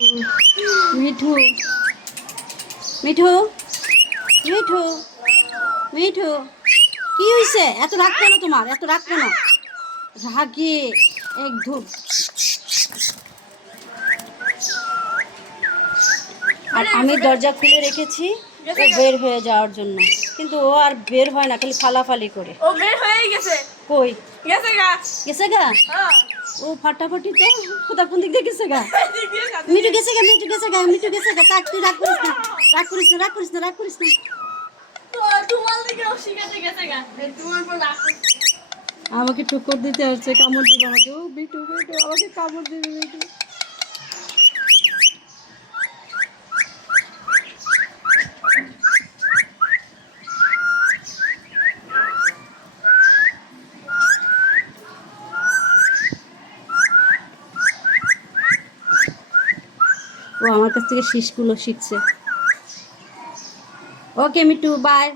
মিঠু মিঠু মিঠু মিঠু কি হয়েছে? এত রাগ কেন তোমার? এত রাগ কেন? রাগে একদম। আর আমি দরজা খুলে রেখেছি ও বের হয়ে যাওয়ার জন্য, কিন্তু ও আর বের হয় না, খালি ফালাফালি করে। ও বের হয়ে গেছে। কই গেছে গা? গেছে গা? হ্যাঁ। ও ফাটাফাটি তো কোথা কোন দিক দিয়ে গেছে গা? মিঠু গেছে গা, মিঠু গেছে গা, মিঠু গেছে গা। তাক তুই রাগ করিস না, রাগ করিস না, রাগ করিস না, রাগ করিস না। তোমার দিকে ও শিখাতে গেছে গা। তোমার পর রাগ করছে। আমাকে ঠুকর দিতে হচ্ছে, কামড় দিবে আমাকে। ও বিটু বিটু আমাকে কামড় দিবে বিটু। ও আমার কাছ থেকে শীষগুলো শিখছে। ওকে মিটু, বাই।